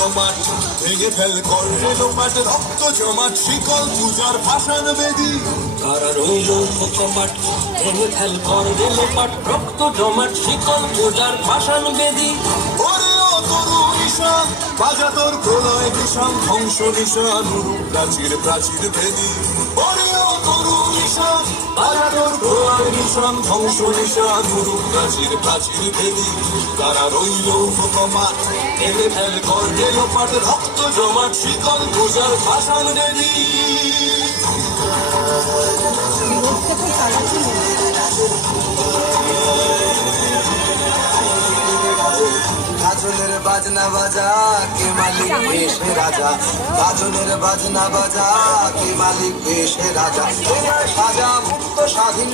কমাট ভেঙে ফেল কর লোপাট রক্ত জমাট শিকল পূজার ভাষণ বেদি তারা রইল কমাট ভেঙে ফেল কর লোপাট রক্ত জমাট শিকল পূজার ভাষণ বেদি ওরে ও তরু নিশান বাজা তোর প্রলয় নিশান ধ্বংস নিশান প্রাচীর প্রাচীর ভেদি ওরে ও তরু নিশান বাজা তোর প্রলয় নিশান ধ্বংস নিশান প্রাচীর প্রাচীর ভেদি তারা রইল কমাট ভেঙে ফেল কর লোপাট রক্ত জমাট শিকল পূজার ভাষণ বেদি গাজনের বাজনা বাজা কে মালিক এসে রাজা গাজনের বাজনা বাজা কে মালিক এসে রাজা সাজা মুক্ত স্বাধীন